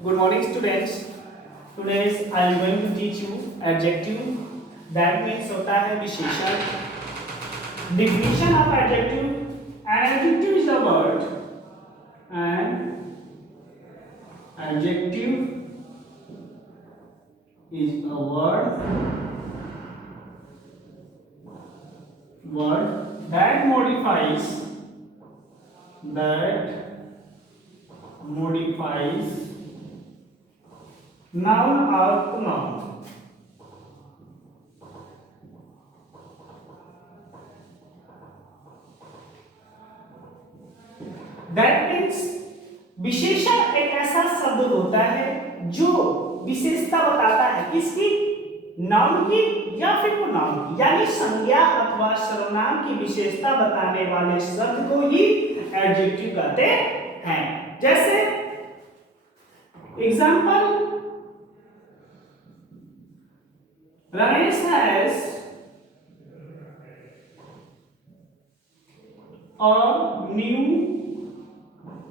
Good morning, students. Today I am going to teach you adjective. That means होता है विशेषण. Definition of adjective. An adjective is a word. An adjective is a word that modifies noun or pronoun. That means विशेषण एक ऐसा शब्द होता है जो विशेषता बताता है किसकी, नाउन की या फिर प्रोनाउन की, यानी संज्ञा अथवा सर्वनाम की विशेषता बताने वाले शब्द को ही एडजेक्टिव कहते हैं. जैसे example, Ramesh has a new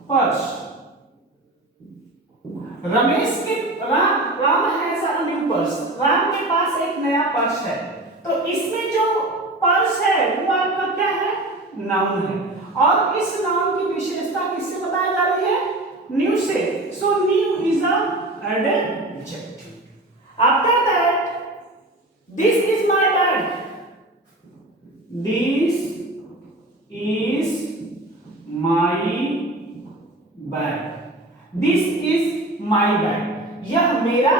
purse. Ramesh के Ram has a new purse. Ram के पास एक नया पर्स है. तो इसमें जो पर्स है वो आपका क्या है, नाउन है. और इस नाउन की विशेषता किससे बताई जा रही है, न्यू से. So new is a adjective. After that, this is my bag. This is my bag. This is my bag. यह मेरा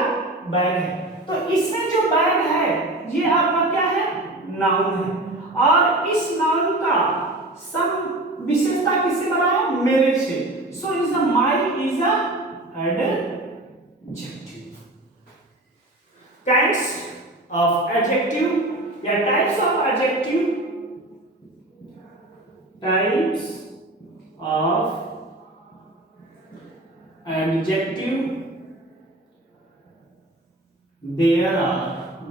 बैग है. तो इसमें जो बैग है ये आपका क्या है, नाउन है. और इस नाउन का सम विशेषता किससे बनाया, मेरे से. So is a my is a adjective. Types of adjective या types of adjective. Types of adjective. There are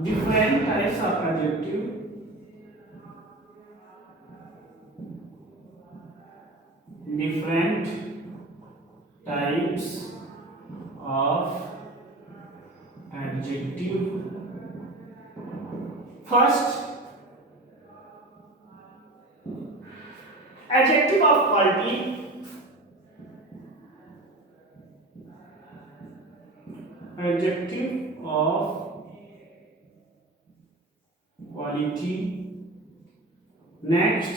different types of adjective. Different types of adjective. First, adjective of quality. Adjective of quality. Next,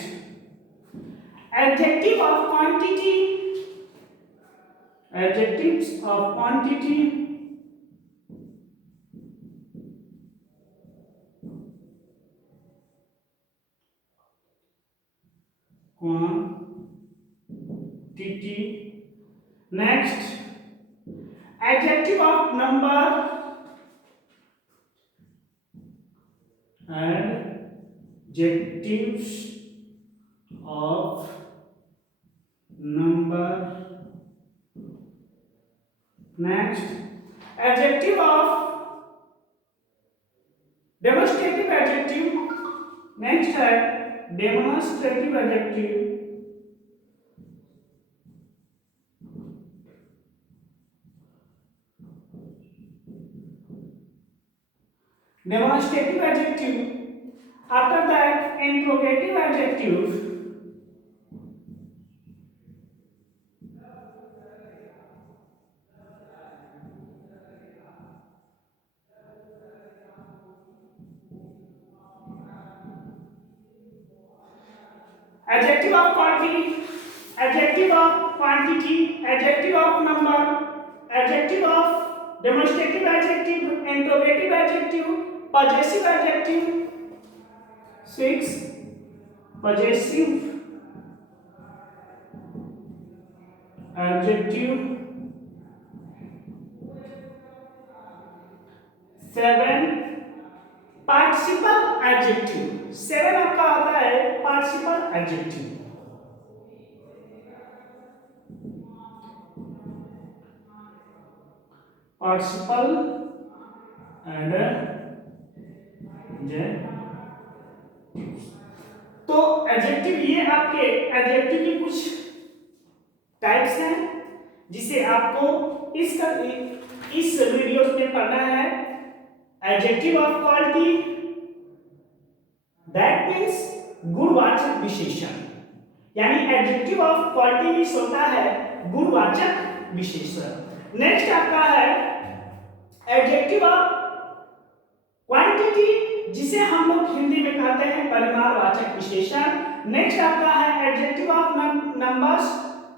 adjective of quantity. Adjectives of quantity. Quantity. Next, adjective of number. Adjectives of number. Next, adjective of demonstrative adjective. Next है demonstrative adjective. Demonstrative adjective. After that, interrogative adjective. Adjective of quantity. Adjective of quantity. Adjective of number. Adjective of demonstrative adjective. Interrogative adjective. Possessive adjective. 6. Possessive adjective. 7. Participle adjective. 7 आपका आता है participle adjective. Participle adjective. तो adjective, ये आपके adjective की कुछ types हैं जिसे आपको इसका इस वीडियो में पढ़ना है adjective of quality, that means गुणवाचक विशेषण, यानी एडजेक्टिव ऑफ क्वालिटी मीन्स होता है गुणवाचक विशेषण। नेक्स्ट आपका है एडजेक्टिव ऑफ क्वांटिटी, जिसे हम लोग हिंदी में कहते हैं परिमाणवाचक विशेषण। नेक्स्ट आपका है adjective of numbers,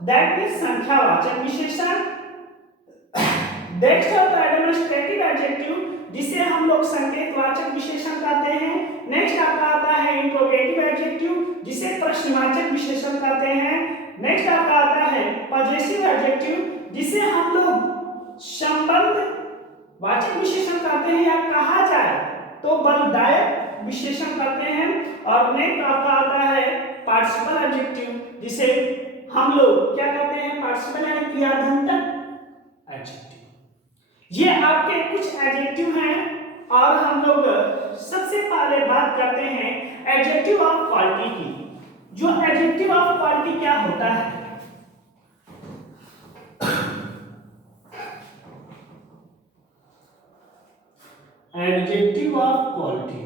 that means संख्यावाचक विशेषण। नेक्स्ट होता है डेमोन्स्ट्रेटिव एडजेक्टिव, जिसे हम लोग संकेतवाचक विशेषण कहते हैं। नेक्स्ट आपका आता है इंट्रोगेटिव एडजेक्टिव, जिसे प्रश्नवाचक विशेषण कहते हैं। नेक्स्ट आपका आता है पॉजेसिव एडजेक्टिव, जिसे हम लोग संबंध वाचक विशेषण कहते हैं, या कहा जाए तो बलदायक विशेषण कहते हैं। और नेक्स्ट आपका आता है पार्टिसिपल एडजेक्टिव, जिसे हम लोग क्या कहते हैं, पार्टिसिपल यानी क्रियाधन्तक एडजेक्टिव। ये आपके कुछ एडजेक्टिव हैं और हम लोग सबसे पहले बात करते हैं एडजेक्टिव ऑफ क्वालिटी की। जो एडजेक्टिव ऑफ क्वालिटी क्या होता है? Adjective of quality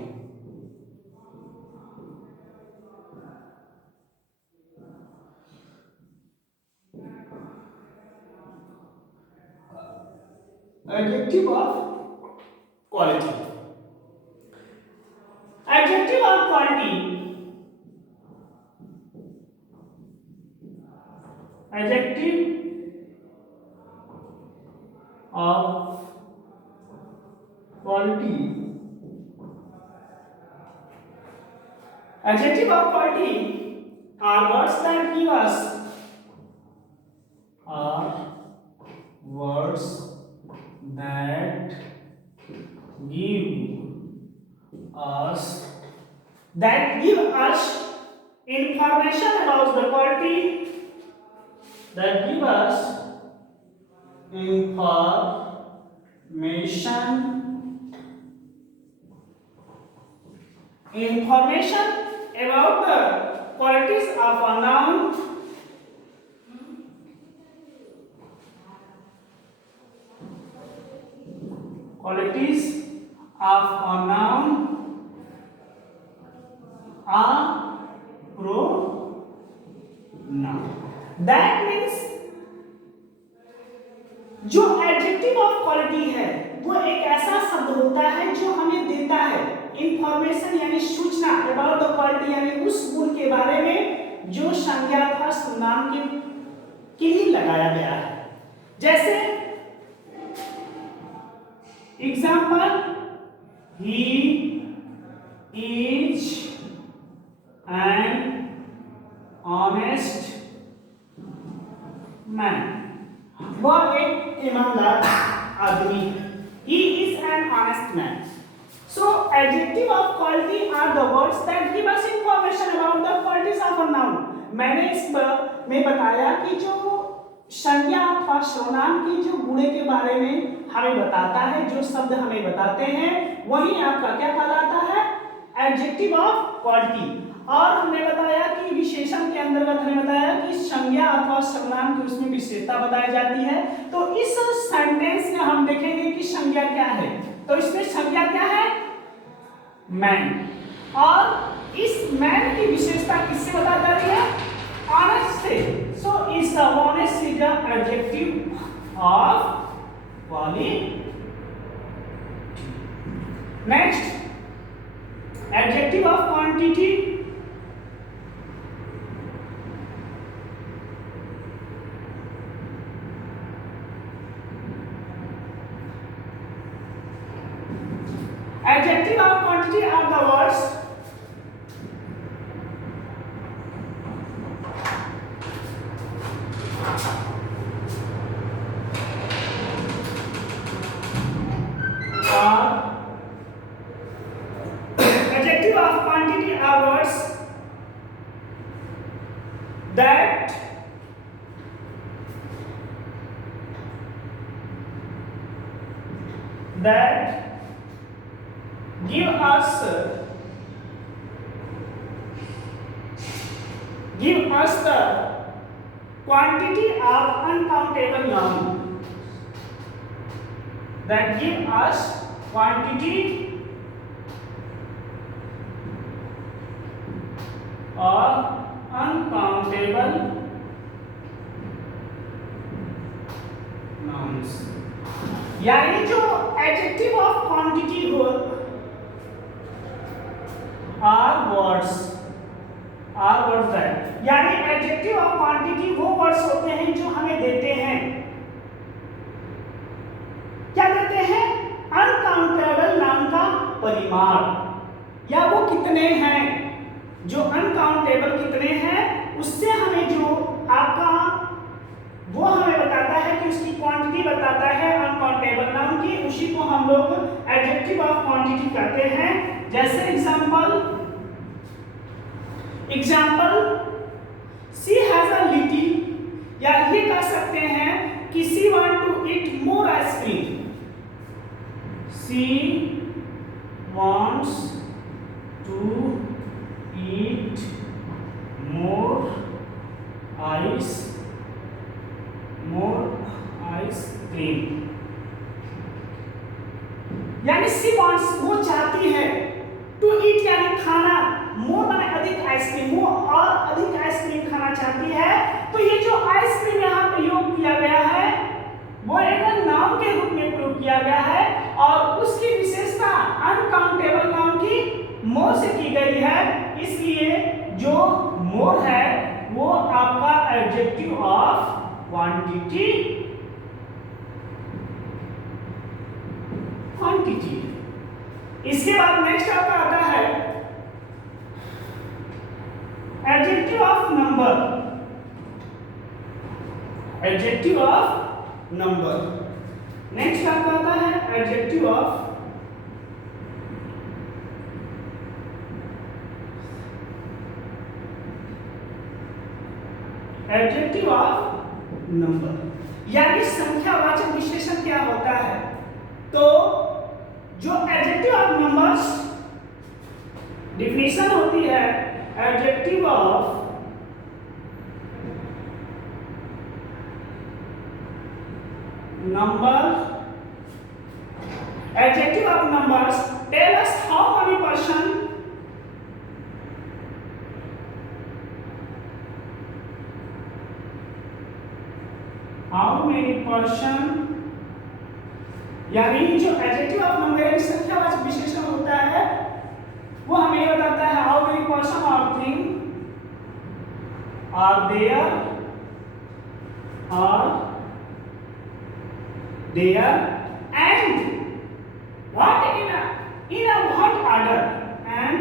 adjective of quality adjective of quality adjective of quality adjective of quality are words that give us that give us information about the quality, that give us information about the qualities of a noun, qualities of a noun, a pronoun. That means जो adjective of quality है वो एक ऐसा शब्द होता है जो हमें देता है इंफॉर्मेशन यानी सूचना अबाउट द क्वालिटी, यानी उस गुण के बारे में जो संज्ञा अथवा सर्वनाम के लिए लगाया गया है। जैसे example, he is an honest man, वह एक ईमानदार आदमी है। He is an honest man. So adjective of quality are the words that give us information about the qualities of a noun. मैंने इस में बताया कि जो संज्ञा अथवा सर्वनाम की जो गुणे के बारे में हमें बताता है, जो शब्द हमें बताते हैं, वही आपका क्या कहलाता है, एडजेक्टिव ऑफ क्वालिटी। और हमने बताया कि विशेषण के अंतर्गत हमने बताया कि संज्ञा अथवा सर्वनाम की उसमें विशेषता बताई जाती है। तो इस सेंटेंस में हम देखेंगे कि संज्ञा क्या है। तो इसमें संज्ञा क्या है, मैन, और इस मैन की विशेषता किससे बताई जा रही है, ऑनेस्ट से। So is the honest is the adjective of quality. Next adjective of quantity, adjective of quantity are the words adjective of quantity are words that give us the quantity of uncountable noun, that give us quantity or uncountable nouns। यानी जो adjective of quantity हो are words that, यानी adjective of quantity वो words होते हैं जो हमें देते हैं, क्या देते हैं, अनकाउंटेबल नाउन का परिमाण, या वो कितने हैं, जो अनकाउंटेबल कितने हैं उससे हमें जो आपका वो हमें बताता है कि उसकी क्वांटिटी बताता है अनकाउंटेबल नाउन की, उसी को हम लोग एडजेक्टिव ऑफ क्वांटिटी कहते हैं। जैसे example she has a little, या ये कह सकते हैं कि she want to eat more ice cream, she wants to eat more ice cream, यानी सी वांट्स वो चाहती है, टू ईट यानी खाना, मोर माने अधिक आइसक्रीम, वो और अधिक आइसक्रीम खाना चाहती है। तो ये जो आइसक्रीम यहाँ प्रयोग किया गया है वो एक नाउन के रूप में प्रयोग किया गया है, और उसकी विशेषता अनकाउंटेबल नाउन की मोर से की गई है, इसलिए जो मोर है वो आपका एडजेक्टिव ऑफ क्वांटिटी है। इसके बाद नेक्स्ट आपका आता है adjective of number, adjective of number. Next आपका आता है एडजेक्टिव ऑफ नंबर, यानी संख्यावाचक विशेषण क्या होता है। तो जो एडजेक्टिव ऑफ नंबर्स डिफिनेशन होती है, adjective of number, adjective of numbers tell us how many person यानी जो एडजेक्टिव ऑफ नंबर संख्यावाचक विशेषण होता है वो हमें ये बताता है हाउ मेनी पर्सन और thing are there and what in a what order and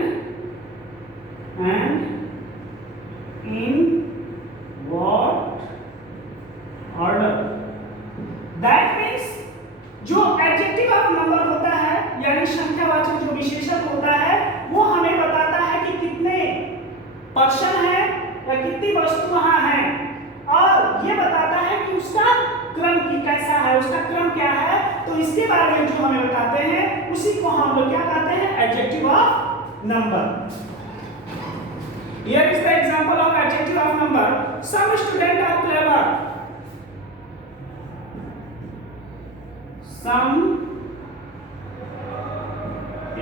in what order. That means जो एडजेक्टिव ऑफ नंबर होता है यानी संख्यावाचक जो विशेषण होता है वो हमें बताता है कि कितने पर्सन है या कितनी वस्तु वहां है, और ये बताता है कि उसका क्रम की कैसा है, उसका क्रम क्या है। तो इसके बारे में जो हमें बताते हैं उसी को हम लोग क्या कहते हैं, adjective of number. Here is the example of adjective of number. Some students are clever. Some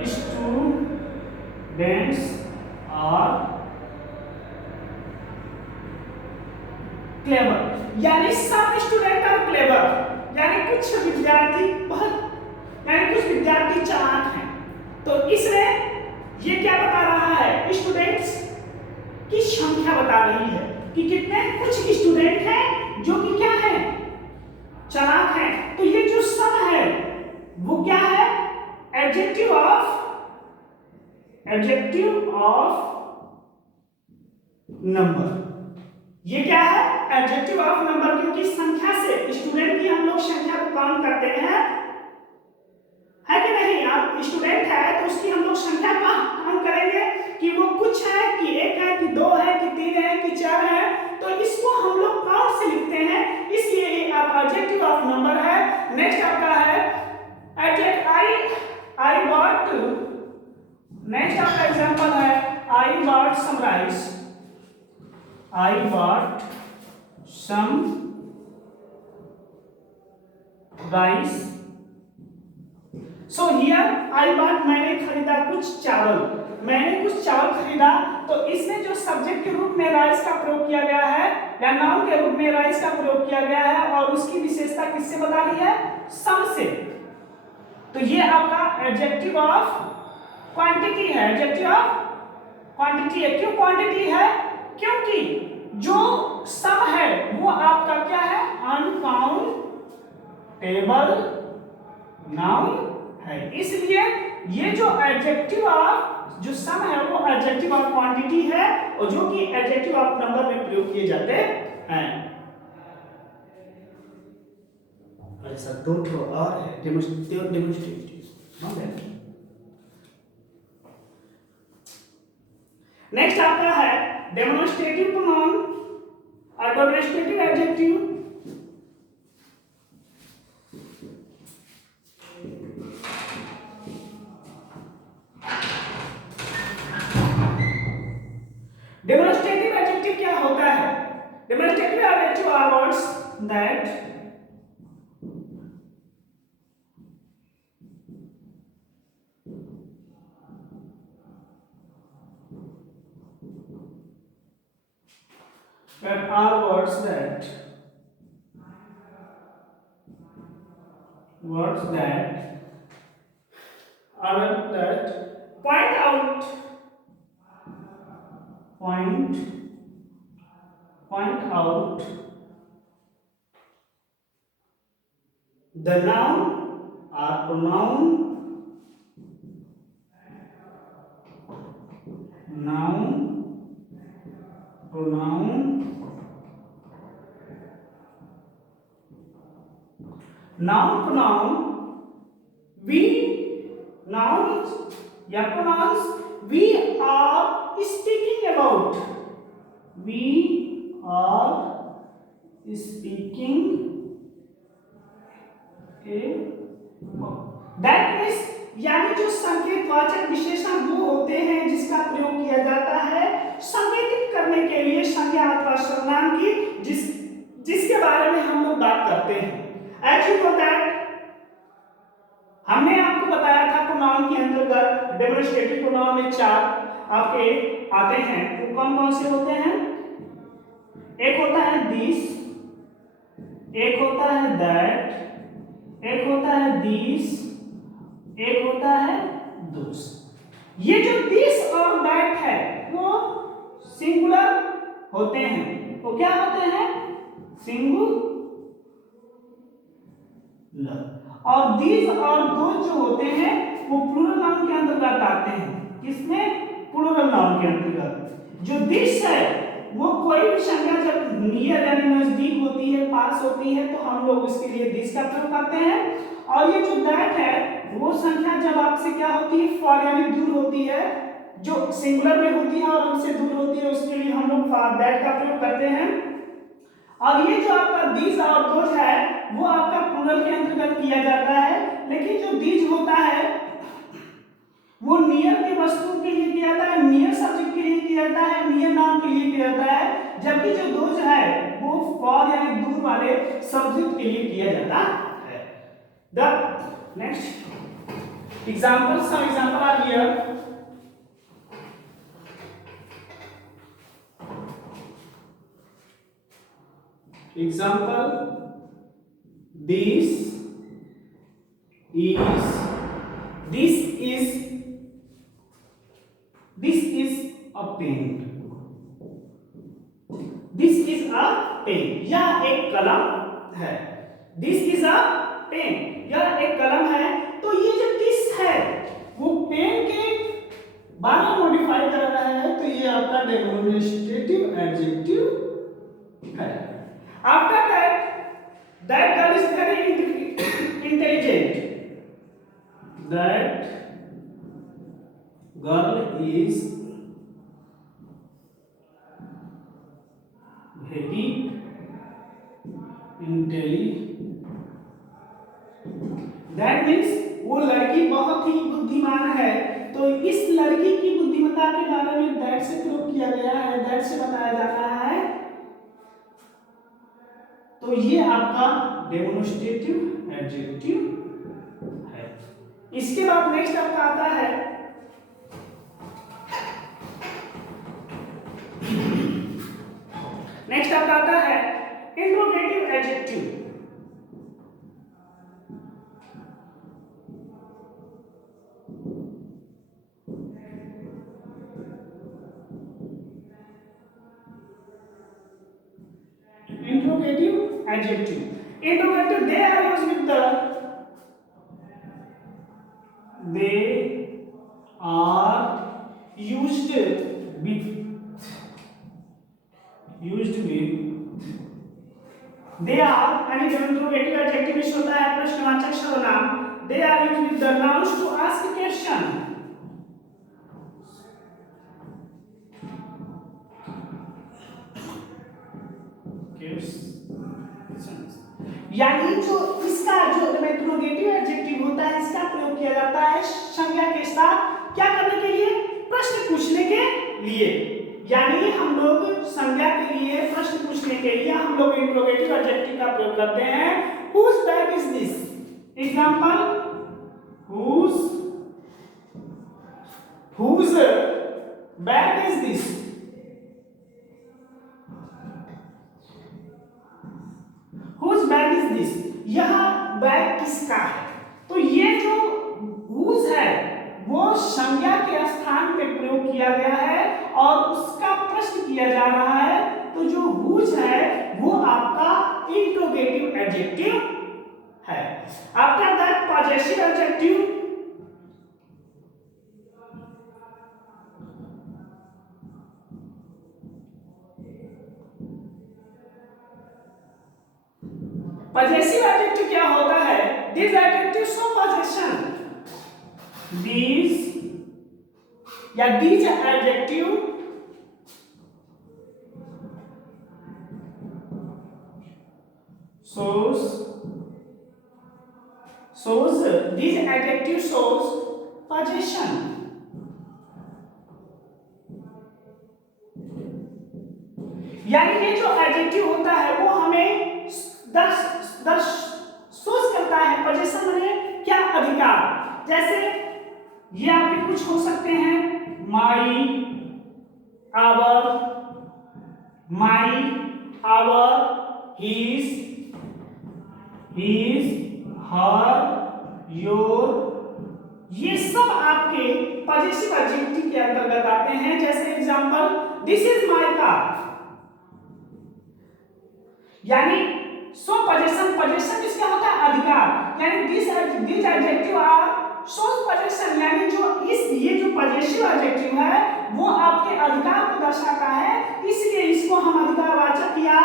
students are clever, यानी some students are clever, यानी कुछ विद्यार्थी कुछ विद्यार्थी चालाक हैं। तो इसमें ये क्या बता रहा है, स्टूडेंट्स की संख्या बता रही है कि कितने कुछ स्टूडेंट हैं जो कि क्या है, चालाक हैं। तो ये जो सम है वो क्या है, एडजेक्टिव ऑफ नंबर। ये क्या है, एडजेक्टिव ऑफ नंबर, क्योंकि संख्या से स्टूडेंट की हम लोग संख्या को काउंट करते हैं, है कि नहीं। आप स्टूडेंट है तो उसकी हम लोग संख्या का काउंट करेंगे कि वो कुछ है, कि एक है, कि दो है, कि तीन है, कि चार है। तो इसको हम लोग काउंट से लिखते हैं, इसलिए ये आपका एडजेक्टिव ऑफ नंबर है। नेक्स्ट आपका है आई बॉट, नेक्स्ट आपका एग्जांपल है I bought some rice, I bought some rice so here I bought, मैंने खरीदा कुछ चावल, मैंने कुछ चावल खरीदा। तो इसमें जो सब्जेक्ट के रूप में राइस का प्रयोग किया गया है या नाउन के रूप में राइस का प्रयोग किया गया है और उसकी विशेषता किससे बता रही है? सम से। तो ये आपका एडजेक्टिव ऑफ क्वांटिटी है, एडजेक्टिव ऑफ क्वांटिटी है। क्यों क्वांटिटी है? क्योंकि जो सम है वो आपका क्या है? अनकाउंटेबल नाउन है, इसलिए ये जो एडजेक्टिव ऑफ जो सम है वो एडजेक्टिव ऑफ क्वांटिटी है और जो कि एडजेक्टिव ऑफ नंबर में प्रयोग किए जाते हैं। अच्छा, दो ठो और है डेमोन्स्ट्रेटिव। नेक्स्ट आपका है डेमोन्स्ट्रेटिव प्रोनाउन और डेमोन्स्ट्रेटिव एडजेक्टिव। डेमोन्स्ट्रेटिव एडजेक्टिव क्या होता है? Demonstrative adjective are words that are words that point out the noun or pronoun pronoun we nouns या pronouns we are speaking about, that means यानी जो संकेतवाचक विशेषण वो होते हैं जिसका प्रयोग किया जाता है संकेतित करने के लिए संज्ञा अथवा सर्वनाम की जिसके बारे में हम लोग बात करते हैं। As you know that हमने आपको बताया था प्रोनाउन के अंतर्गत डेमोन्स्ट्रेटिव प्रोनाउन में चार आपके आते हैं। वो कौन कौन से होते हैं? एक होता है दिस, एक होता है दैट, एक होता है दिस, एक होता है दोस। ये जो दिस और दैट है वो सिंगुलर होते हैं। वो क्या होते हैं? सिंगुलर। और these और those जो होते हैं वो प्लूरल नाउन के अंतर्गत आते हैं। किसमें? प्लूरल नाउन के अंतर्गत। जो this है वो कोई भी संख्या जब नियर यानी नजदीक होती है, पास होती है, तो हम लोग उसके लिए this का प्रयोग करते हैं। और ये जो that है वो संख्या जब आपसे क्या होती है? far यानी दूर होती है, जो सिंगुलर में होती है और हमसे दूर होती है, उसके लिए हम लोग far that का प्रयोग करते हैं। और ये जो आपका these और those है वो आपका प्लूरल के अंतर्गत किया जाता है, लेकिन जो these होता है वो नियर के वस्तु के लिए किया जाता है, नियर सब्जेक्ट के लिए किया जाता है, नियर नाउन के लिए किया जाता है, जबकि जो those है वो फॉर यानी दूर वाले सब्जेक्ट के लिए किया जाता है। The next example, some example are here. Example, this is a pen, this is a pen, यह एक कलम है। this is a pen, यह एक कलम है। तो ये जो this है वो पेन के बारे में मॉडिफाई कर रहा है, तो ये आपका डेमोन्स्ट्रेटिव एडजेक्टिव है। After that girl is very intelligent. That girl is very intelligent. That means वो लड़की बहुत ही बुद्धिमान है। तो इस लड़की की बुद्धिमत्ता के बारे में that से प्रयोग किया गया है, that से बताया जा रहा है। तो ये आपका डेमोन्स्ट्रेटिव एडजेक्टिव है। इसके बाद नेक्स्ट आपका आता है interrogative adjective. Interrogative adjective. Interrogative, they are used with the. They are used with. They are and interrogative adjective इस होता है प्रश्नवाचक सर्वनाम. They are used with the nouns to ask a question. यानी जो इसका जो इंट्रोगेटिव एडजेक्टिव होता है इसका प्रयोग किया जाता है संज्ञा के साथ क्या करने के लिए, प्रश्न पूछने के लिए। यानी हम लोग संज्ञा के लिए प्रश्न पूछने के लिए हम लोग इंट्रोगेटिव एडजेक्टिव का प्रयोग करते हैं। whose bag is this? Example, whose bag is this? whose bag is this? यह बैग किसका है? तो ये जो whose है वो संज्ञा के स्थान पे प्रयोग किया गया है और उसका प्रश्न किया जा रहा है। तो जो whose है वो आपका इंट्रोगेटिव एडजेक्टिव है। After that possessive adjective, possessive adjective क्या होता है? This adjective show possession. these या these adjective these adjective shows possession। यानी ये जो एडजेक्टिव होता है वो हमें सोच करता है। पोजेशन माने क्या, अधिकार। जैसे ये आपके कुछ हो सकते हैं, माई, आवर, हिज, हर, योर, ये सब आपके पॉजेसिव एडजेक्टिव के अंतर्गत आते हैं। जैसे example, this is my car. यानी सो पोजेशन किसका होता है, अधिकार। यानी this adjective are shows possession, यानी ये जो पॉजेसिव एडजेक्टिव है वो आपके अधिकार को दर्शाता है, इसलिए इसको हम अधिकारवाचक या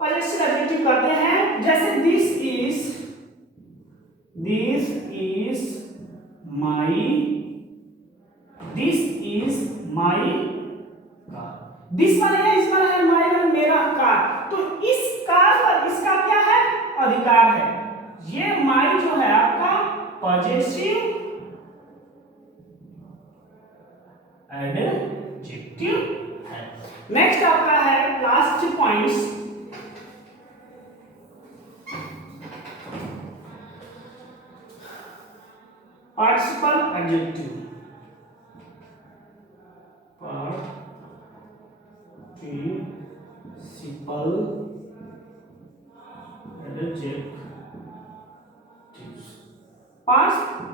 पॉजेसिव एडजेक्टिव कहते हैं। जैसे this is my car. This माने इस माने है माई माने मेरा कार। तो इस कार पर इसका क्या है, अधिकार है। ये माई जो है आपका पॉजेसिव एडजेक्टिव है। नेक्स्ट आपका है last points, participle adjective.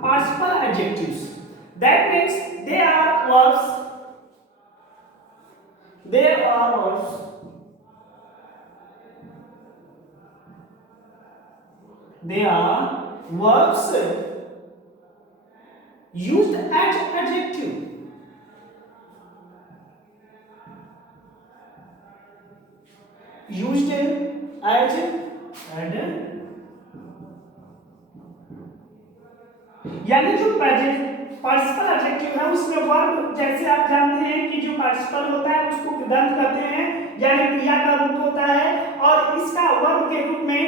Participle adjectives, that means they are verbs, used as adjective, यानी जो पार्टिसिपल एडजेक्टिव है उसमें वर्ब, जैसे आप जानते हैं कि जो पार्टिसिपल होता है उसको कृदंत कहते हैं, यानी क्रिया का रूप होता है। और इसका वर्ब के रूप में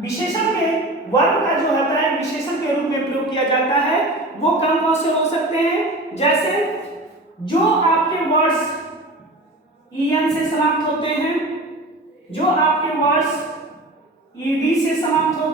विशेषण में, वर्ब का जो होता है विशेषण के रूप में प्रयोग किया जाता है। वो कौन से हो सकते हैं? जैसे जो आपके वर्ड्स en से समाप्त होते हैं, जो आपके वर्ड्स ed से समाप्त होते हैं।